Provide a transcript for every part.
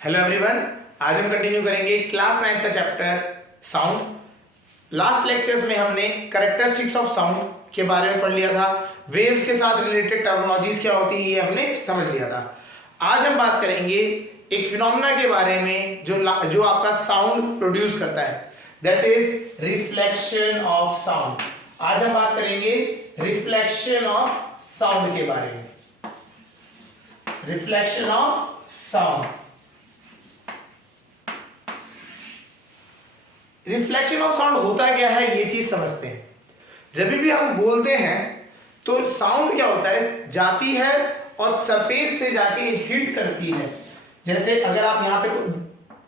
Hello everyone, आज हम continue करेंगे क्लास 9 का चैप्टर साउंड। लास्ट लेक्चर्स में हमने कैरेक्टरिस्टिक्स ऑफ साउंड के बारे में पढ़ लिया था। वेव्स के साथ रिलेटेड टर्मिनोलॉजीज क्या होती है ये हमने समझ लिया था। आज हम बात करेंगे एक फिनोमेना के बारे में जो आपका साउंड प्रोड्यूस करता है, that is reflection of sound. आज हम बात करेंगे रिफ्लेक्शन ऑफ साउंड के बारे में। Reflection of sound. Reflection of sound होता क्या है ये चीज समझते हैं। जब भी हम बोलते हैं तो साउंड क्या होता है, जाती है और सरफेस से जाके हिट करती है। जैसे अगर आप यहाँ पे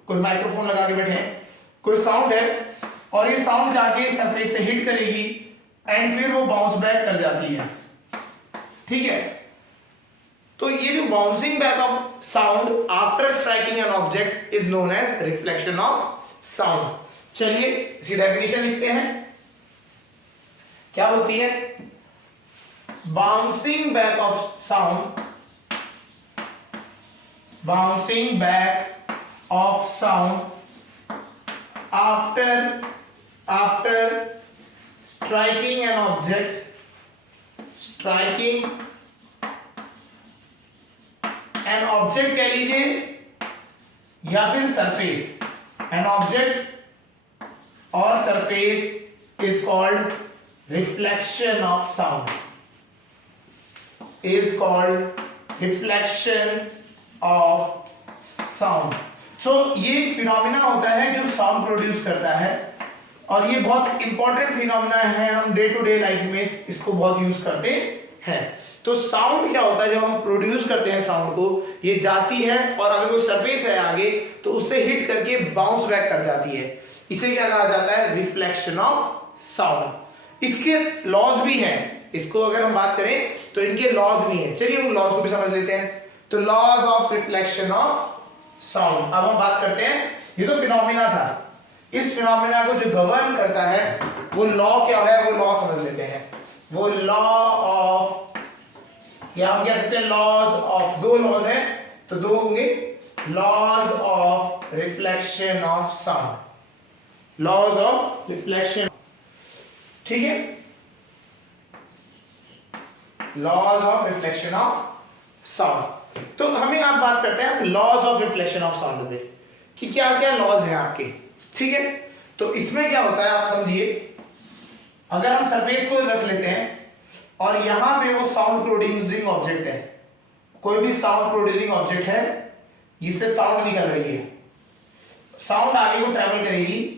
कोई माइक्रोफोन लगा के बैठे हैं, कोई साउंड है और ये साउंड जाके सरफेस से हिट करेगी एंड फिर वो बाउंस बैक कर जाती है। ठीक है, तो ये जो bouncing back of sound after striking an object is known as reflection of sound. चलिए इसी डेफिनेशन लिखते हैं। क्या होती है bouncing back of sound? Bouncing back of sound after striking an object, striking an object कह लीजिए या फिर surface, an object or surface is called reflection of sound, is called reflection of sound. So ये phenomena होता है जो sound produce करता है और ये बहुत इंपॉर्टेंट फिनोमिना है। हम डे टू डे लाइफ में इसको बहुत यूज करते हैं। तो साउंड क्या होता है, जब हम प्रोड्यूस करते हैं साउंड को, ये जाती है और अगर कोई सरफेस है आगे तो उससे हिट करके बाउंस बैक कर जाती है। इसे क्या कहा जाता है, रिफ्लेक्शन ऑफ साउंड। इसके लॉज भी हैं, इसको अगर हम बात करें तो इनके लॉज भी हैं। चलिए उन लॉज को भी समझ लेते हैं। तो laws of reflection of sound. अब हम बात करते हैं, ये तो फिनोमिना था, इस फिनोमिना को जो गवर्न करता है वो लॉ क्या है, वो लॉ समझ लेते हैं। वो लॉ ऑफ, या हम कह सकते हैं लॉज ऑफ, दो लॉज हैं तो दो होंगे, laws of reflection of sound, laws of reflection. ठीक है, laws of reflection of sound. तो हमें आप बात करते हैं laws of reflection of sound पे कि क्या क्या लॉज हैं आपके। ठीक है, तो इसमें क्या होता है आप समझिए, अगर हम सरफेस को रख लेते हैं और यहां पे वो साउंड प्रोड्यूसिंग ऑब्जेक्ट है, कोई भी साउंड प्रोड्यूसिंग ऑब्जेक्ट है, इससे साउंड निकल रही है, साउंड आगे को ट्रेवल करेगी।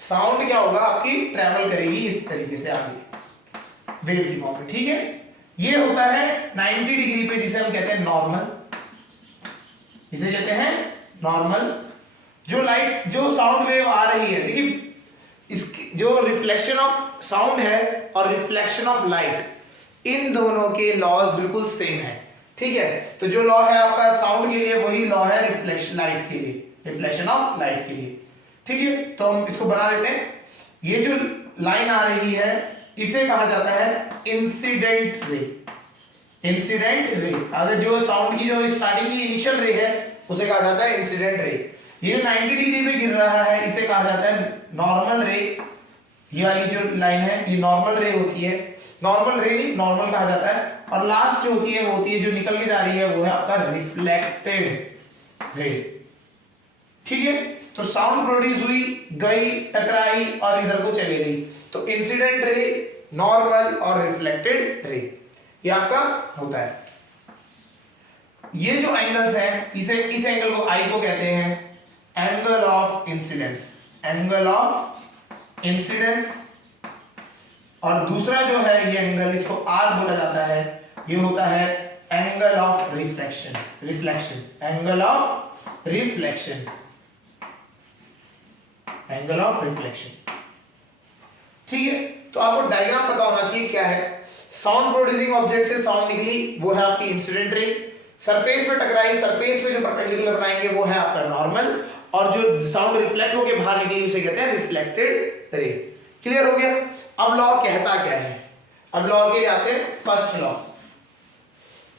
साउंड क्या होगा आपकी, ट्रेवल करेगी इस तरीके से आगे वेव की फॉर्म में। ठीक है, ये होता है 90 डिग्री पे, जिसे हम कहते हैं नॉर्मल, इसे कहते हैं नॉर्मल। जो लाइट, जो साउंड वेव आ रही है, देखिए इसकी जो रिफ्लेक्शन ऑफ साउंड है और रिफ्लेक्शन ऑफ लाइट, इन दोनों के लॉज बिल्कुल सेम है। ठीक है, तो जो लॉ है आपका साउंड के लिए वही लॉ है रिफ्लेक्शन लाइट के लिए, रिफ्लेक्शन ऑफ लाइट के लिए। ठीक है, तो हम इसको बना लेते हैं। ये जो लाइन आ रही है इसे कहा जाता है इंसिडेंट रे। इंसिडेंट रे, अगर जो साउंड की जो स्टार्टिंग की इनिशियल रे है उसे कहा जाता है इंसिडेंट रे। ये 90 डिग्री पे गिर रहा है इसे कहा जाता है नॉर्मल रे। ये वाली जो लाइन है ये नॉर्मल रे होती है, नॉर्मल रे नहीं नॉर्मल कहा जाता है। और लास्ट जो होती है वो होती है जो निकल के जा रही है वो है आपका रिफ्लेक्टेड रे। ठीक है, तो साउंड प्रोड्यूस हुई, गई, टकराई और इधर को चली गई, तो इंसिडेंट रे, नॉर्मल और रिफ्लेक्टेड रे ये आपका होता है। ये जो एंगल्स हैं, इस एंगल को आई को कहते हैं angle of incidence, angle of incidence. और दूसरा जो है ये एंगल, इसको आर बोला जाता है, ये होता है angle of reflection, reflection, angle of reflection, angle of reflection. ठीक है, तो आपको डायग्राम पता होना चाहिए क्या है। साउंड प्रोड्यूसिंग ऑब्जेक्ट से साउंड निकली वो है आपकी इंसिडेंट रे, सरफेस पे टकराई, सरफेस पे जो परपेंडिकुलर बनाएंगे वो है आपका नॉर्मल, और जो साउंड रिफ्लेक्ट होके बाहर निकली उसे कहते हैं रिफ्लेक्टेड रे। क्लियर हो गया। अब लॉ कहता क्या है, अब लॉ के लिए आते हैं फर्स्ट लॉ।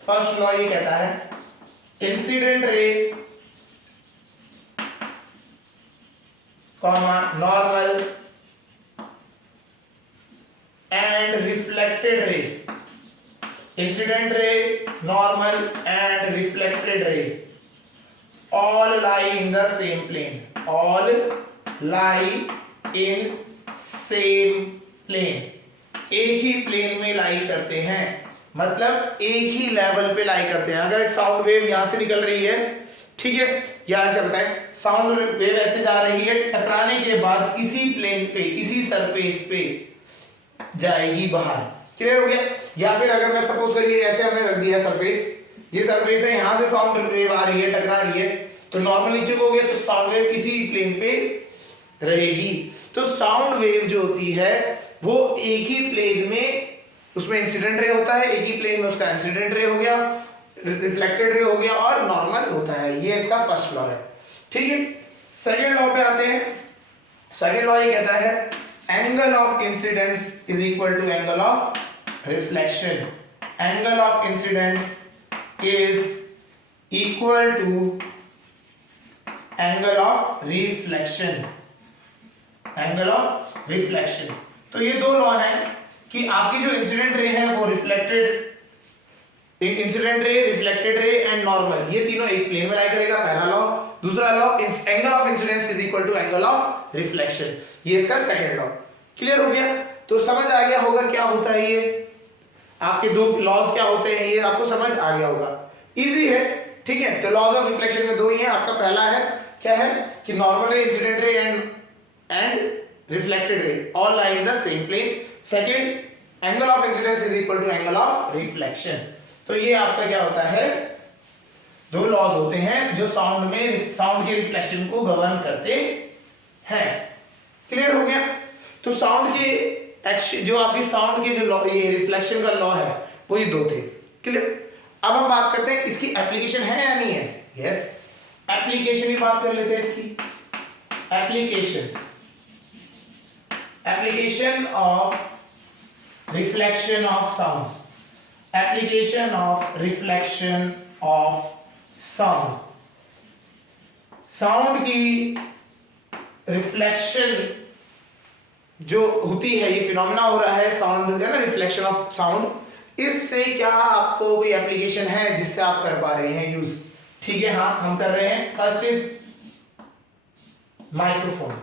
फर्स्ट लॉ ये कहता है incident ray comma normal and reflected रे, इंसिडेंट रे, नॉर्मल एंड रिफ्लेक्टेड रे, all lie in the same plane, all lie in same plane, एक ही प्लेन में लाई करते हैं, मतलब एक ही लेवल पे लाई करते हैं। अगर साउंड वेव यहां से निकल रही है, ठीक है, यहां से बताएं साउंड वेव ऐसे जा रही है, टकराने के बाद इसी प्लेन पे, इसी सरफेस पे जाएगी बाहर। क्लियर हो गया? या फिर अगर मैं सपोज करिए ऐसे हमने रख दिया सरफेस, ये सरफेस है, यहां से साउंड वेव आ रही है, टकरा रही है, तो नॉर्मल नीचे को हो गया, तो साउंड वेव इसी प्लेन पे रहेगी। तो साउंड वेव जो होती है वो एक ही प्लेन में, उसमें इंसिडेंट रे होता है, एक ही प्लेन में उसका इंसिडेंट रे हो गया, रिफ्लेक्टेड रे हो गया और नॉर्मल होता है। ये इसका फर्स्ट लॉ है। ठीक है, सेकंड लॉ पे आते हैं। सेकंड लॉ ये कहता है angle of incidence is equal to angle of reflection. Angle of incidence is equal to angle of reflection, angle of reflection। तो ये दो लॉ हैं कि आपकी जो इंसिडेंट रे है वो reflected, incident ray, reflected ray and normal, ये तीनों एक प्लेन में लाई करेगा, पहला लॉ। दूसरा law angle of incidence is equal to angle of reflection, ये इसका सेकंड लॉ। क्लियर हो गया? तो समझ आ गया होगा क्या होता है ये, आपके दो लॉज क्या होते हैं, ये आपको समझ आ गया होगा। इजी है, ठीक है। तो लॉज ऑफ रिफ्लेक्शन में दो ही है। आपका पहला है क्या है कि normal ray, incident ray and reflected ray all lie in the same plane. Second, angle of incidence is equal to angle of reflection. तो ये आपका क्या होता है, दो लॉज होते हैं जो साउंड में, साउंड के रिफ्लेक्शन को गवर्न करते हैं। क्लियर हो गया? तो साउंड के जो आपकी साउंड के जो लॉ, ये रिफ्लेक्शन का लॉ है, वो ये दो थे। क्लियर? अब हम बात करते हैं इसकी एप्लीकेशन है या नहीं है। यस, एप्लीकेशन की बात कर लेते हैं इसकी। Applications, application of reflection of sound, application of reflection of sound. Sound की रिफ्लेक्शन जो होती है, ये फिनोमेना हो रहा है साउंड है ना, रिफ्लेक्शन ऑफ साउंड, इससे क्या आपको कोई एप्लीकेशन है जिससे आप कर पा रहे हैं यूज? ठीक है, हाँ हम कर रहे हैं। फर्स्ट इज माइक्रोफोन,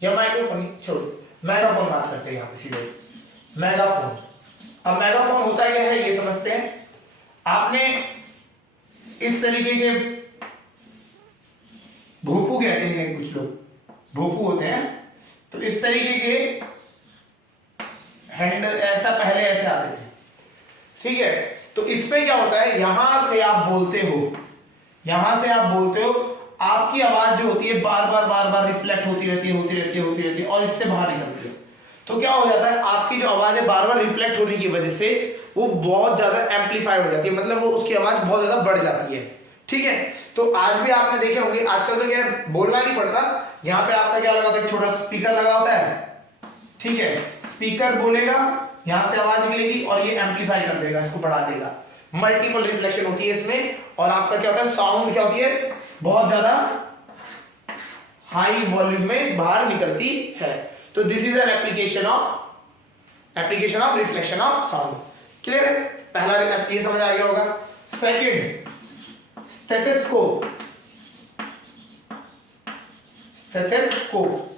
या माइक्रोफोन छोड़ो, मेगाफोन बात करते हैं यहां पे सीधे। मेगाफोन, अब मेगाफोन होता क्या है ये समझते हैं। आपने इस तरीके के भोपू कहते हैं कुछ लोग, भोपू होते हैं, तो इस तरीके के हैंड ऐसा पहले ऐसे आते थे, ठीक है। तो इसमें क्या होता है, यहां से आप बोलते हो, यहां से आप बोलते हो, आपकी आवाज जो होती है बार बार रिफ्लेक्ट होती रहती है और इससे बाहर निकलती है। तो क्या हो जाता है, आपकी जो आवाज है बार बार रिफ्लेक्ट होने की वजह से वो बहुत ज्यादा एम्पलीफाइड हो जाती है, मतलब वो उसकी आवाज बहुत ज्यादा बढ़ जाती है। ठीक है, तो आज भी आपने देखे होंगे, आजकल तो क्या बोलना नहीं पड़ता, यहाँ पे आपका क्या लगा होता है, एक छोटा स्पीकर लगा होता है, ठीक है, स्पीकर बोलेगा, यहां से आवाज मिलेगी और ये एम्पलीफाई कर देगा, इसको बढ़ा देगा। मल्टीपल रिफ्लेक्शन होती है इसमें, और आपका क्या होता है, साउंड क्या होती है, बहुत ज्यादा हाई वॉल्यूम में बाहर निकलती है। तो this is an application of reflection of sound. Clear है? पहला ये समझ आ गया होगा। Second, stethoscope. स्टेथोस्कोप,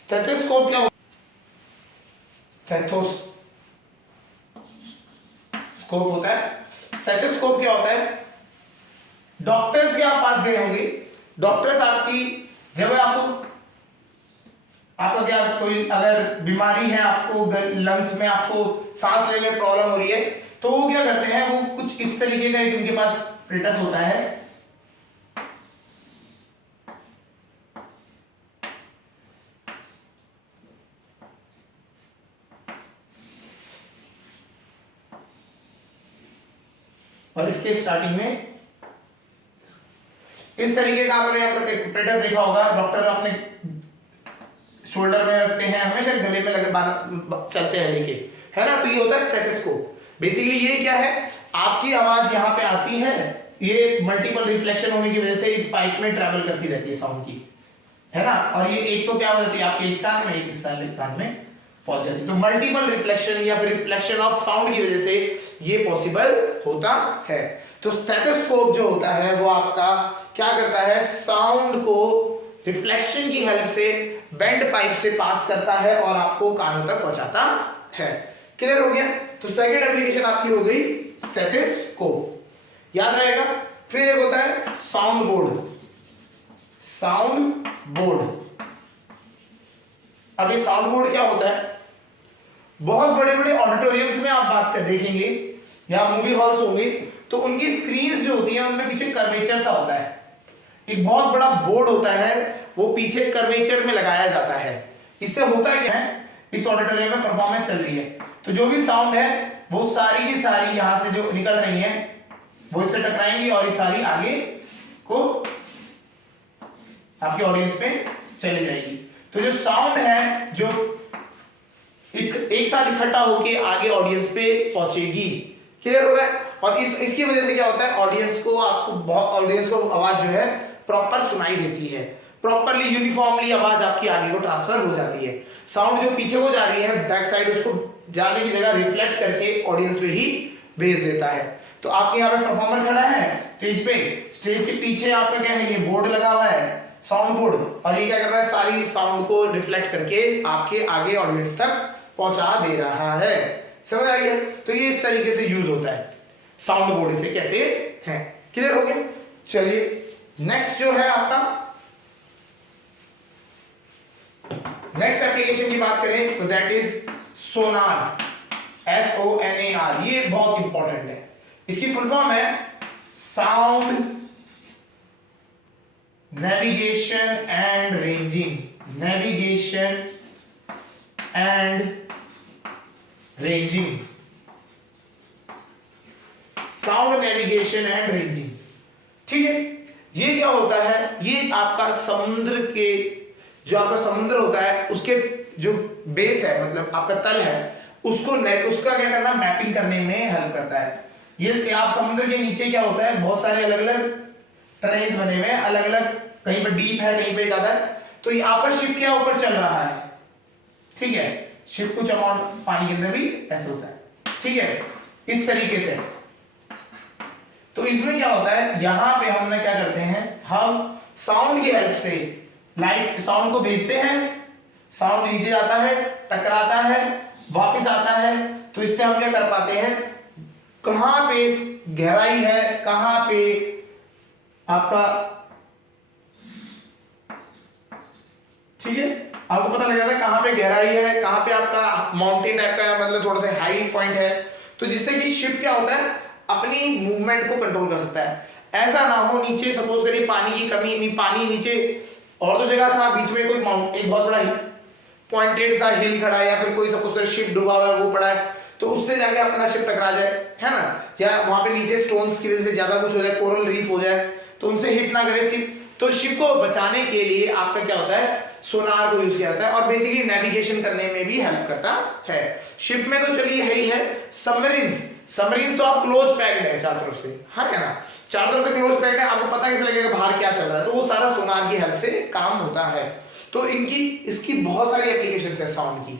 स्टेथोस्कोप क्या होता है, स्टेथोस्कोप होता है। स्टेथोस्कोप क्या होता है, डॉक्टर्स के आप पास गए होंगे, डॉक्टर्स आपकी जब आपको क्या कोई अगर बीमारी है, आपको लंग्स में आपको सांस लेने में प्रॉब्लम हो रही है, तो वो क्या करते हैं, वो कुछ इस तरीके का एक उनके पास एपरेटस होता है, और इसके स्टार्टिंग में इस तरीके का आपने एपरेटस देखा होगा, डॉक्टर अपने शोल्डर में रखते हैं, हमेशा गले में लगे चलते हैं लेके, है ना। तो ये होता है स्टेथोस्कोप। बेसिकली ये क्या है, आपकी आवाज यहाँ पे आती है, ये मल्टीपल रिफ्लेक्शन होने की वजह से इस पाइप में ट्रैवल करती रहती है साउंड की, है ना, और ये एक तो क्या हो जाती है आपके इस कान में, एक इस कान में पहुंच जाती है। तो मल्टीपल रिफ्लेक्शन या फिर रिफ्लेक्शन ऑफ साउंड की वजह से ये पॉसिबल होता है। तो स्टेथोस्कोप जो होता है वो आपका क्या करता है, साउंड को रिफ्लेक्शन की हेल्प से बेंड पाइप से पास करता है और आपको कानों तक पहुंचाता है। क्लियर हो गया। तो सेकंड एप्लीकेशन आपकी हो गई स्टेथोस्कोप, याद रहेगा। फिर एक होता है साउंड बोर्ड। साउंड बोर्ड, अब ये साउंड बोर्ड क्या होता है, बहुत बड़े बड़े ऑडिटोरियम्स में आप बात कर देखेंगे या मूवी हॉल्स होंगे तो उनकी स्क्रीन्स जो होती हैं उनमें पीछे कर्वेचर सा होता है, एक बहुत बड़ा बोर्ड होता है वो पीछे कर्वेचर में लगाया जाता है। इससे होता क्या है, इस ऑडिटोरियम में परफॉर्मेंस चल रही है तो जो भी साउंड है वो सारी की सारी यहां से जो निकल रही है वो इससे टकराएंगी और ये सारी आगे को आपके ऑडियंस में चली जाएगी। तो जो साउंड है जो एक साथ इकट्ठा होके आगे ऑडियंस पे पहुंचेगी। क्लियर हो रहा है। और इसकी वजह से क्या होता है, ऑडियंस को आवाज जो है प्रॉपर सुनाई देती है, प्रॉपरली यूनिफॉर्मली आवाज आपकी आगे को ट्रांसफर हो जाती है। साउंड जो पीछे को जा रही है बैक साइड उसको जाने की जगह रिफ्लेक्ट करके ऑडियंस पे ही भेज देता है। तो आपके यहाँ पे परफॉर्मर खड़ा है स्टेज पे, स्टेज के पीछे आपका क्या है, ये बोर्ड लगा हुआ है साउंड बोर्ड, और ये क्या कर रहा है, सारी साउंड को रिफ्लेक्ट करके आपके आगे ऑडियंस तक पहुंचा दे रहा है। समझ आ गया। तो ये इस तरीके से यूज होता है, साउंड बोर्ड इसे कहते हैं। क्लियर हो गया। चलिए नेक्स्ट जो है आपका, नेक्स्ट एप्लीकेशन की बात करें तो दैट इज सोनार, SONAR। ये बहुत इंपॉर्टेंट है। इसकी फुल फॉर्म है sound navigation and ranging. Navigation and ranging, sound navigation and ranging. ठीक है। ये क्या होता है, ये आपका समुद्र के जो आपका समुद्र होता है उसके जो बेस है मतलब आपका तल है उसका क्या करना, मैपिंग करने में हेल्प करता है। ये आप समुद्र के नीचे क्या होता है, बहुत सारे अलग अलग ट्रेन्स बने हुए हैं, अलग अलग, कहीं पर डीप है कहीं पे ज्यादा है। तो ये आपका शिप क्या ऊपर चल रहा है, ठीक है, शिप कुछ अमाउंट पानी के अंदर भी ऐसे होता है, ठीक है, इस तरीके से। तो इसमें क्या होता है, यहां पे हमने क्या करते हैं, हम साउंड की हेल्प से लाइट साउंड को भेजते हैं, साउंड नीचे जाता है, टकराता है, वापस आता है। तो इससे हम क्या कर पाते हैं, कहां पे गहराई है, कहां पे आपका, ठीक है, आपको पता लग जाता है कहां पे गहराई है, कहां पे आपका माउंटेन टाइप का मतलब थोड़ा सा हाई पॉइंट है। तो जिससे कि शिप क्या होता है अपनी मूवमेंट को कंट्रोल कर सकता है। ऐसा ना हो नीचे सपोज करिए पानी की कमी, नहीं पानी नीचे और तो जगह था, बीच में कोई एक बहुत बड़ा पॉइंटेड सा हिल खड़ा है या फिर कोई सपोज करिए शिप डूबा हुआ है वो पड़ा है, तो उससे जाके अपना शिप टकरा जाए, है ना, या वहां पे नीचे स्टोन्स की वजह से ज्यादा कुछ हो जाए, कोरल रीफ हो जाए, तो उनसे हिट ना करे शिप। तो शिप को बचाने के लिए आपका क्या होता है, सोनार को यूज किया जाता है और बेसिकली नेविगेशन करने में भी हेल्प करता है। शिप में तो चलिए है ही है, सबमरीन्स तो आप क्लोज पैक्ड है चारों तरफ से, हाँ है ना, चारों तरफ से क्लोज पैक्ड है, आपको पता कैसे लगेगा बाहर क्या चल रहा है, तो वो सारा सोनार की हेल्प से काम होता है। तो इसकी बहुत सारी एप्लीकेशंस है साउंड की,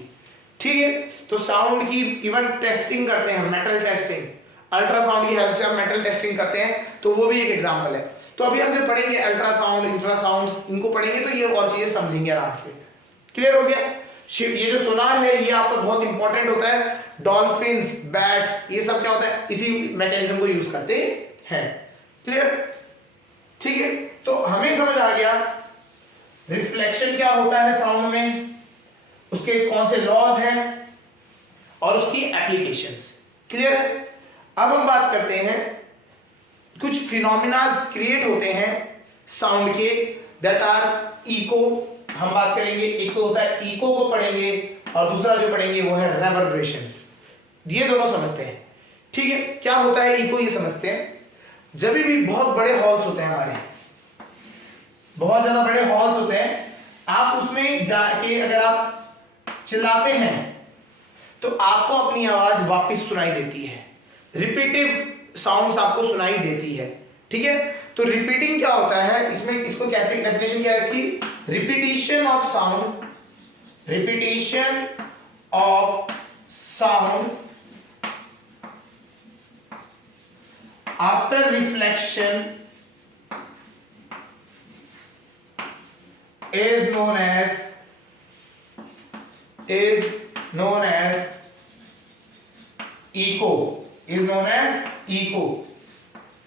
ठीक है। तो साउंड की इवन टेस्टिंग करते हैं, मेटल टेस्टिंग, अल्ट्रासाउंड की हेल्प से हम मेटल टेस्टिंग करते हैं, तो वो भी एक एग्जांपल है। तो अभी हम जब पढ़ेंगे अल्ट्रासाउंड, इंफ्रासाउंड, इनको पढ़ेंगे तो ये और चीजें समझेंगे आराम से। क्लियर हो गया। ये जो सोनार है ये आपका बहुत इंपॉर्टेंट होता है, डॉल्फिन्स, बैट्स, ये सब क्या होता है इसी मैकेनिज्म को यूज करते हैं। क्लियर, ठीक है। तो हमें समझ आ गया रिफ्लेक्शन क्या होता है साउंड में, उसके कौन से लॉज हैं और उसकी एप्लीकेशंस। क्लियर है। अब हम बात करते हैं कुछ फिनोमिना क्रिएट होते हैं साउंड के, दैट आर इको। हम बात करेंगे, एक तो होता है इको को पढ़ेंगे और दूसरा जो पढ़ेंगे वो है रेवर्बरेशंस। ये दोनों समझते हैं, ठीक है। क्या होता है इको, ये समझते हैं। जब भी बहुत बड़े हॉल्स होते हैं हमारे, बहुत ज्यादा बड़े हॉल्स होते हैं, आप उसमें जाके अगर आप चिल्लाते हैं तो आपको अपनी आवाज वापस सुनाई देती है, रिपीटिव साउंड्स आपको सुनाई देती है, ठीक है। तो रिपीटिंग क्या होता है इसमें, इसको कहते हैं, डेफिनेशन क्या है इसकी, repetition of sound, repetition of sound after reflection is known as echo, is known as echo.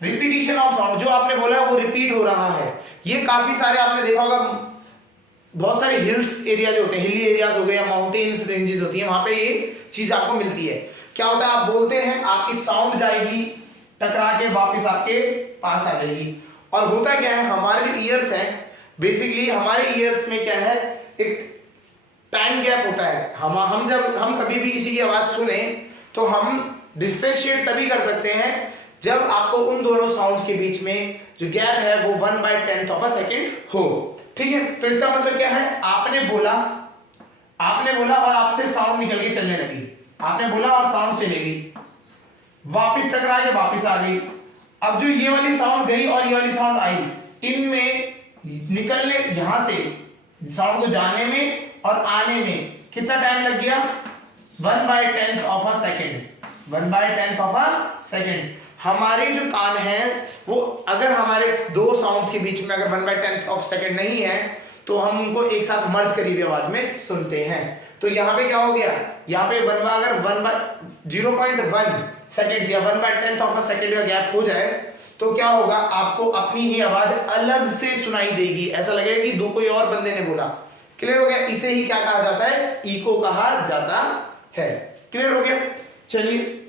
Repetition of sound, जो आपने बोला वो रिपीट हो रहा है, ये काफी सारे आपने देखा होगा, बहुत सारे हिल्स एरिया जो होते हैं, हिली एरियाज हो गए या माउंटेन्स रेंजेस होती है, वहां पे ये चीज आपको मिलती है. क्या होता है, आप बोलते हैं आपकी साउंड जाएगी टकरा के वापस आपके पास आ जाएगी. और होता क्या है, हमारे जो ईयर्स है, बेसिकली हमारे ईयर्स में क्या है, एक टाइम गैप होता है. हम जब हम कभी भी किसी की आवाज सुने तो हम डिफरेंशिएट तभी कर सकते हैं जब आपको उन दोनों साउंड्स के बीच में जो गैप है वो 1/10 ऑफ अ सेकेंड हो. ठीक है, तो इसका मतलब क्या है, आपने बोला और आपसे साउंड निकल के चलने लगी, आपने बोला और साउंड चलेगी, वापस टकरा के वापस आ गई. अब जो ये वाली साउंड गई और ये वाली साउंड आई, इनमें निकलने, यहां से साउंड को जाने में और आने में कितना टाइम लग गया, 1/10 of a second, 1/10 of a second. हमारे जो कान हैं वो अगर हमारे दो साउंड्स के बीच में अगर 1/10 ऑफ सेकेंड नहीं है तो हम उनको एक साथ मर्ज करीबी आवाज में सुनते हैं. तो यहाँ पे क्या हो गया, यहाँ पे अगर 0.1 सेकेंड या 1/10 ऑफ अ सेकेंड का गैप हो जाए तो क्या होगा, आपको अपनी ही आवाज अलग से सुनाई देगी, ऐसा लगेगा कि दो कोई और बंदे ने बोला. क्लियर हो गया, इसे ही क्या कहा जाता है, इको कहा जाता है. क्लियर हो गया, चलिए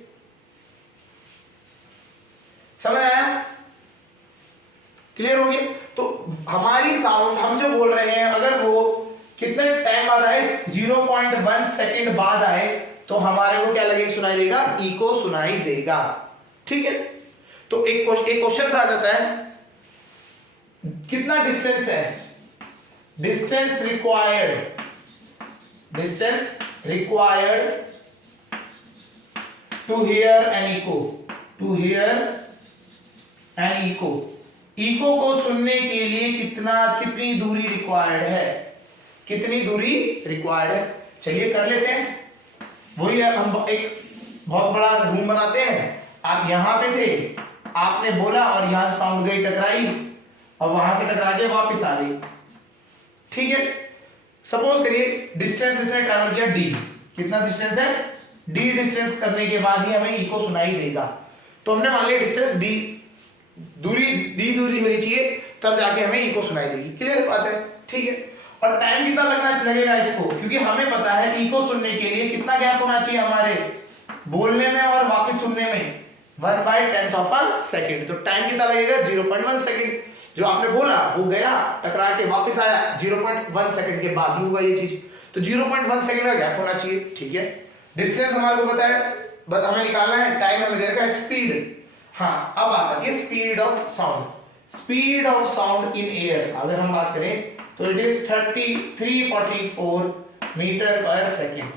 समझ आया, क्लियर हो गया. तो हमारी साउंड हम जो बोल रहे हैं अगर वो कितने टाइम बाद आए, 0.1 सेकेंड बाद आए तो हमारे को क्या लगेगा, सुनाई देगा, इको सुनाई देगा. ठीक है, तो एक क्वेश्चन आ जाता है, कितना डिस्टेंस है, distance required to hear an echo, echo को सुनने के लिए कितनी दूरी रिक्वायर्ड है, चलिए कर लेते हैं. वही है, हम एक बहुत बड़ा रूम बनाते हैं, आप यहां पे थे, आपने बोला और यहां से साउंड गई, टकराई और वहां से टकरा के वापस आ गई. ठीक है, सपोज करिए डिस्टेंस इसने ट्रैवल किया d, कितना डिस्टेंस है, d डिस्टेंस करने के बाद ही हमें इको सुनाई देगा. तो हमने मान लिया डिस्टेंस d दूरी होनी चाहिए, तब जाके हमें इको सुनाई देगी. क्लियर बात है, ठीक है. और टाइम कितना लगेगा इसको, क्योंकि हमें पता है इको सुनने के लिए कितना गैप होना चाहिए हमारे बोलने में और वापस सुनने में, 1/10 ऑफ अ सेकेंड. तो टाइम कितना लगेगा, 0.1 सेकेंड. जो आपने बोला वो गया, टकरा के वापस आया, 0.1 सेकेंड के बाद ही होगा ये चीज. तो 0.1 सेकेंड का गैप होना चाहिए. ठीक है, डिस्टेंस हमारे को पता है, बस हमें निकालना है, टाइम हमें दे रखा है, स्पीड. हाँ, अब आता है speed of sound in air. अगर हम बात करें तो इट इज 344 मीटर पर सेकेंड,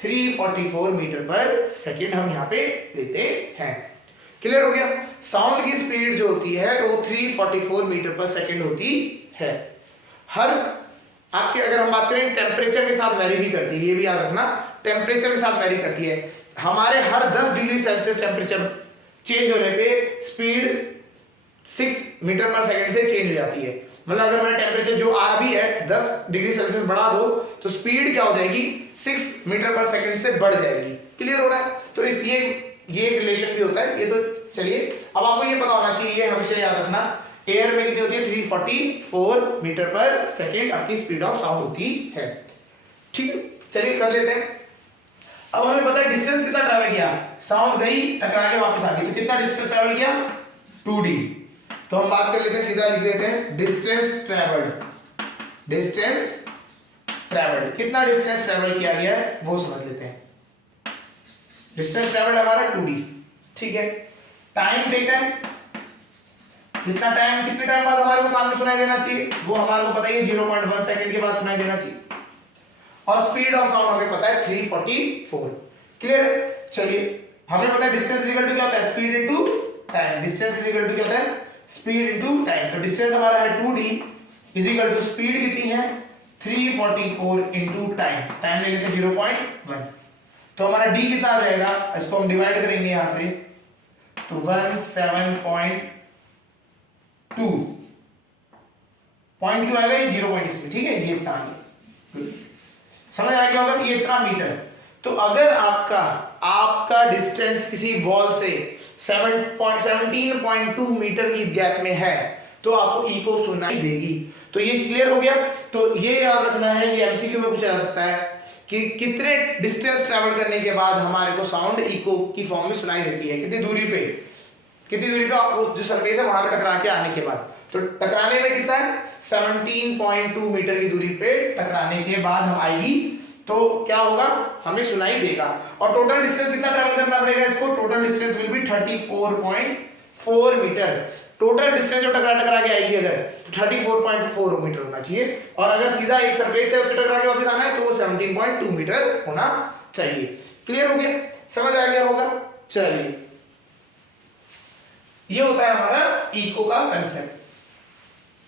344 मीटर पर सेकेंड हम यहाँ पे लेते हैं. क्लियर हो गया, साउंड की स्पीड जो होती है तो वो 344 मीटर पर सेकेंड होती है. हर आपके अगर हम बात करें टेम्परेचर के साथ वेरी भी करती है, ये भी याद रखना, टेम्परेचर के साथ वेरी करती है. हमारे हर 10 डिग्री सेल्सियस टेम्परेचर चेंज होने पे स्पीड 6 मीटर पर सेकेंड से चेंज हो जाती है. मतलब अगर मेरा टेम्परेचर जो आ भी है 10 डिग्री सेल्सियस बढ़ा दो तो स्पीड क्या हो जाएगी, 6 मीटर पर सेकेंड से बढ़ जाएगी. क्लियर हो रहा है, तो इस ये एक रिलेशन भी होता है. ये तो चलिए, अब आपको ये पता होना चाहिए, ये हमेशा याद रखना, एयर में कितनी होती है, 344 मीटर पर सेकेंड आपकी स्पीड ऑफ साउंड होती है. ठीक है, चलिए कर लेते हैं. अब हमें पता है डिस्टेंस कितना ट्रैवल किया, साउंड गई टकरा के वापस आ गई, तो कितना डिस्टेंस ट्रैवल किया, 2d. तो हम बात कर लेते हैं, सीधा लिख लेते हैं डिस्टेंस ट्रैवल्ड. कितना डिस्टेंस ट्रैवल किया गया है वो समझ लेते हैं. डिस्टेंस ट्रैवल्ड हमारा 2d. ठीक है, टाइम टेकन, कितने टाइम बाद हमारे को कान में सुनाई देना चाहिए, वो हमारे को पता है 0.1 सेकंड के बाद सुनाई देना चाहिए. और स्पीड ऑफ साउंड हमें पता है 344. क्लियर है, चलिए हमें पता है डिस्टेंस इक्वल टू क्या होता है, speed into time. Distance equal to क्या होता है, स्पीड इनटू टाइम. तो डिस्टेंस हमारा है 2d is equal to speed कितनी है 344 इंटू टाइम ले लेते हैं 0.1, तो हमारा डी कितना आ जाएगा, इसको हम डिवाइड करेंगे यहां से, तो 17.2 पॉइंट क्यों आएगा, ये 0.3, ठीक है, ये इतना आ गया, समझ आ गया होगा, ये इतना मीटर। तो अगर आपका डिस्टेंस किसी वॉल से 17.2 मीटर की गैप में है तो आपको ई को सुनाई देगी। तो ये क्लियर हो गया। तो ये याद रखना है, ये एमसीक्यू में पूछा जा सकता है कि कितने डिस्टेंस ट्रैवल करने के बाद हमारे को साउंड इको की फॉर्म में सुनाई देती है, कितनी दूरी पे जो सरफेस है वहां पे टकरा के आने के बाद। तो टकराने में कितना है 17.2 मीटर की दूरी पे टकराने के बाद हम आएगी तो क्या होगा, हमें सुनाई देगा। और टोटल डिस्टेंस कितना ट्रैवल करना पड़ेगा इसको, total distance will be 34.4 metre. Total distance जो टकरा के आएगी अगर तो 34.4 मीटर होना चाहिए, और अगर सीधा एक सरफेस है उससे टकरा के वापस आना है तो वो 17.2 मीटर होना चाहिए। क्लियर हो गया, समझ आ गया होगा। चलिए, ये होता है हमारा इको का कंसेप्ट,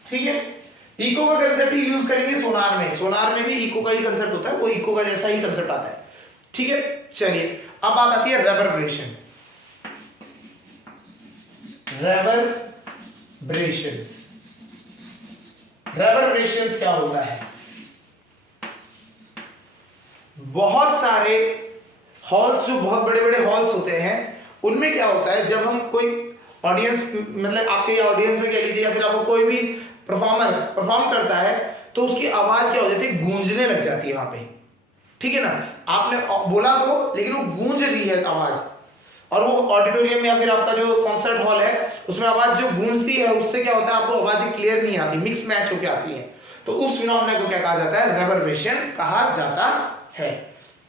ठीक है। इको का कंसेप्ट ही यूज करेंगे सोनार में भी इको का ही कंसेप्ट होता है, वो इको का जैसा ही कंसेप्ट आता है, ठीक है। चलिए, अब बात आती है रेवर्बरेशन। रेवर्बरेशंस क्या होता है, बहुत सारे हॉल्स, जो बहुत बड़े बड़े हॉल्स होते हैं, उनमें क्या होता है, जब हम कोई ऑडियंस, मतलब आपके ऑडियंस में कह लीजिए या फिर आपको कोई भी परफॉर्म करता है तो उसकी आवाज क्या हो जाती है, गूंजने लग जाती है वहां पे, ठीक है ना। आपने बोला तो, लेकिन वो गूंज रही है आवाज, और वो ऑडिटोरियम या फिर आपका जो कॉन्सर्ट हॉल है उसमें आवाज जो गूंजती है उससे क्या होता है, आपको आवाज क्लियर नहीं आती, मिक्स मैच होकर आती है। तो उस फिनोमेना को क्या कहा जाता है, रेवर्बरेशन कहा जाता है,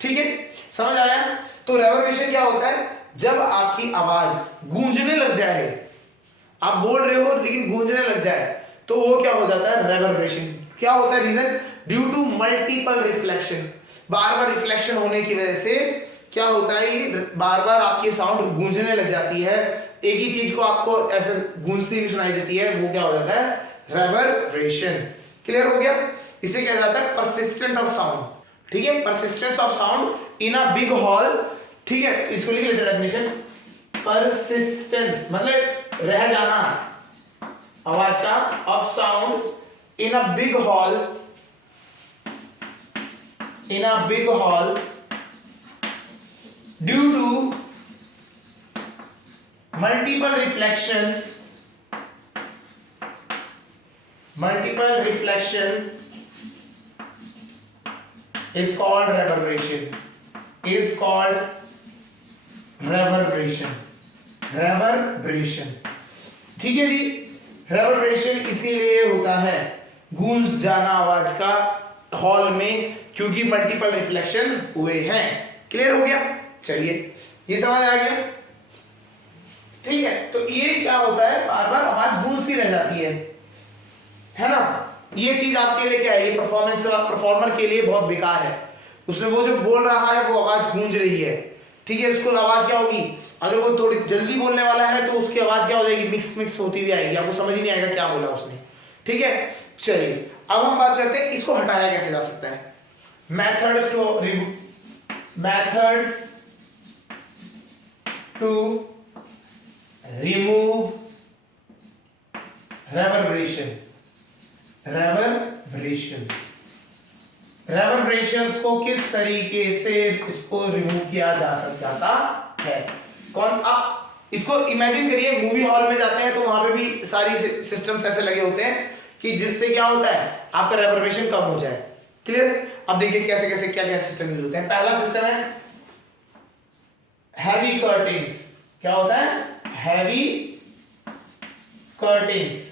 ठीक है, समझ आया। तो रेवर्बरेशन क्या होता है, जब आपकी आवाज गूंजने लग जाए, आप बोल रहे हो लेकिन गूंजने लग जाए, तो वो क्या हो जाता है, रेवर्बरेशन। क्या होता है reason, due to multiple reflection, बार बार रिफ्लेक्शन होने की वजह से क्या होता है, बार बार आपकी साउंड गूंजने लग जाती है, एक ही चीज को आपको ऐसे गूंजती हुई सुनाई देती है, वो क्या हो जाता है, रेवर्बरेशन। क्लियर हो गया। इसे क्या जाता है, परसिस्टेंट ऑफ साउंड, ठीक है, persistence of sound in a big hall, ठीक है। इसको लिख लेते हैं डेफिनेशन, परसिस्टेंस मतलब रह जाना आवाज का, of sound in a big hall, due to multiple reflections is called reverberation, ठीक है जी। रेवर्बरेशन इसीलिए होता है, गूंज जाना आवाज का हॉल में, क्योंकि मल्टीपल रिफ्लेक्शन हुए हैं। क्लियर हो गया। चलिए, ये समझ आ गया, ठीक है। तो ये क्या होता है, बार बार आवाज गूंजती रह जाती है ना। ये चीज आपके लिए क्या है, ये परफॉर्मर के लिए बहुत बेकार है। उसमें वो जो बोल रहा है वो आवाज गूंज रही है, ठीक है। उसको आवाज क्या होगी, अगर वो थोड़ी जल्दी बोलने वाला है तो उसकी आवाज क्या हो जाएगी, मिक्स होती हुई आएगी, आपको समझ ही नहीं आएगा क्या बोला उसने, ठीक है। चलिए, अब हम बात करते हैं इसको हटाया कैसे जा सकता है। मेथड्स टू रिमूव रेवर्बरेशंस को किस तरीके से इसको रिमूव किया जा सकता है। कौन, आप इसको इमेजिन करिए, मूवी हॉल में जाते हैं तो वहां पे भी सारी सिस्टम्स ऐसे लगे होते हैं कि जिससे क्या होता है, आपका रेवर्बरेशन कम हो जाए। क्लियर। अब देखिए कैसे कैसे क्या क्या सिस्टम यूज होते हैं। पहला सिस्टम है हैवी कर्टेन्स। क्या होता है, हैवी कर्टेन्स।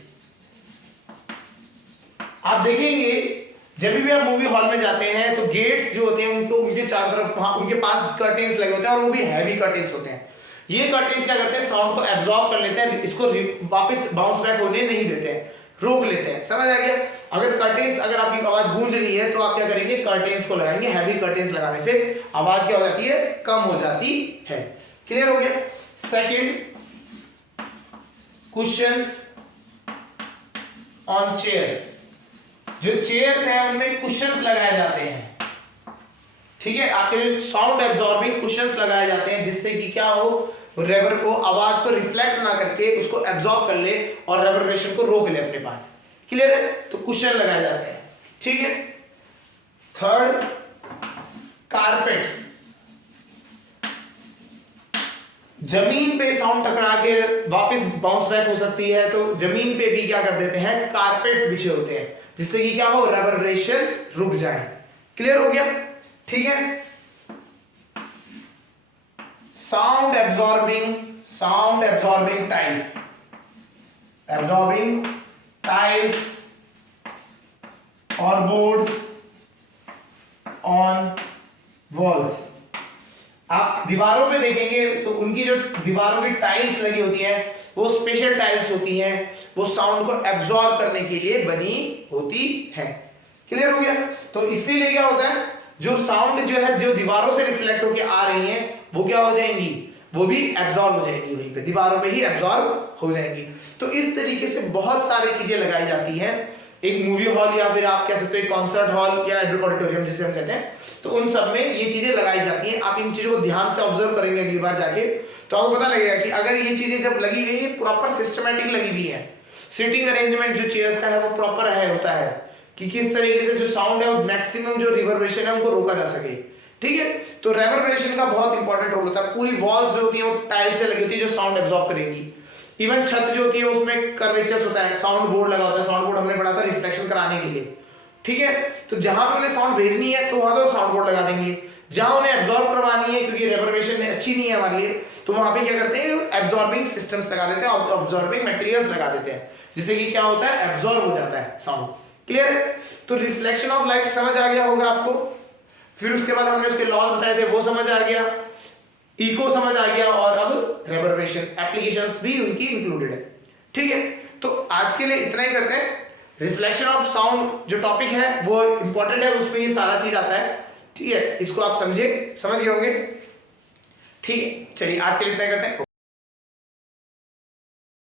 आप देखेंगे जब भी आप मूवी हॉल में जाते हैं तो गेट्स जो होते हैं उनको, उनके चारों तरफ वहां उनके पास कर्टेन्स लगे होते हैं, और वो भी हैवी कर्टेन्स होते हैं। ये कर्टेन्स क्या करते हैं, साउंड को एब्जॉर्ब कर लेते हैं, इसको वापस बाउंस बैक होने नहीं देते हैं, रोक लेते हैं। समझ आ गया। अगर कर्टेन्स, अगर आपकी आवाज गूंज रही है तो आप क्या करेंगे, कर्टेन्स को लगाएंगे। हैवी कर्टेन्स लगाने से आवाज क्या हो जाती है, कम हो जाती है। क्लियर हो गया। Second, cushions on chair. जो चेयर्स हैं उनमें कुशन्स लगाए जाते हैं, ठीक है, आपके जो साउंड एब्जॉर्बिंग कुशन्स लगाए जाते हैं जिससे कि क्या हो, रेवर को आवाज को रिफ्लेक्ट ना करके उसको एब्जॉर्ब कर ले और रेवरबेशन को रोक ले अपने पास। क्लियर है? तो कुशन लगाए जाते हैं, ठीक है। थर्ड, कारपेट्स, जमीन पे साउंड टकरा के वापस बाउंस बैक हो सकती है, तो जमीन पे भी क्या कर देते हैं, कारपेट्स बिछे होते हैं जिससे कि क्या हो, रेवरबेशंस रुक जाए। क्लियर हो गया? ठीक है। Sound absorbing tiles, absorbing tiles और बोर्ड्स ऑन वॉल्स। आप दीवारों पे देखेंगे तो उनकी जो दीवारों की टाइल्स लगी होती हैं वो स्पेशल टाइल्स होती हैं, वो साउंड को एब्जॉर्ब करने के लिए बनी होती है। क्लियर हो गया? तो इसीलिए क्या होता है, जो साउंड जो है जो दीवारों से रिफ्लेक्ट होकर आ रही है वो क्या हो जाएंगी, वो भी एब्जॉर्ब हो जाएंगी, वहीं पे दीवारों पे ही एब्जॉर्ब हो जाएंगी। तो इस तरीके से बहुत सारी चीजें लगाई जाती हैं। एक मूवी हॉल या फिर आप कह सकते हो एक कॉन्सर्ट हॉल या ऑडिटोरियम जिसे हम कहते हैं, तो उन सब में ये चीजें लगाई जाती हैं। आप इन चीजों को ध्यान से ऑब्जर्व करेंगे अगली बार जाके तो आपको पता लगेगा कि अगर ये चीजें जब लगी हुई है, प्रॉपर सिस्टमैटिक लगी हुई है, सीटिंग अरेंजमेंट जो चेयर्स का है वो प्रॉपर है होता है कि किस तरीके से जो साउंड है वो मैक्सिमम जो रिवर्बरेशन है उनको रोका जा सके। ठीक है, तो रेवरबरेशन का बहुत इंपॉर्टेंट रोल होता है। पूरी वॉल्स जो होती है वो टाइल से लगी होती है जो साउंड एब्जॉर्ब करेगी। इवन छत जो होती है उसमें कर्वेचर्स होता है, साउंड बोर्ड लगा होता है, साउंड बोर्ड हमने पढ़ा था रिफ्लेक्शन कराने के लिए। ठीक है, तो जहां पे उन्हें साउंड भेजनी है तो वहां तो साउंड बोर्ड लगा देंगे, जहां उन्हें एब्जॉर्ब करवानी है क्योंकि रेवरबरेशन अच्छी नहीं है हमारे लिए तो वहां पे क्या करते हैं, एब्जॉर्बिंग सिस्टम्स लगा देते हैं, एब्जॉर्बिंग मटेरियल्स लगा देते हैं जिससे कि क्या होता है, एब्जॉर्ब हो जाता है साउंड। क्लियर है? तो रिफ्लेक्शन ऑफ लाइट समझ आ गया होगा आपको। फिर उसके बाद हमने उसके लॉज बताए थे वो समझ आ गया, इको समझ आ गया और अब रेवरबरेशन एप्लीकेशंस भी उनकी इंक्लूडेड है। ठीक है, तो आज के लिए इतना ही करते हैं। रिफ्लेक्शन ऑफ साउंड जो टॉपिक है वो इंपॉर्टेंट है, उसमें ये सारा चीज आता है। ठीक है, इसको आप समझ गए होंगे। ठीक है, चलिए आज के लिए इतना ही करते हैं।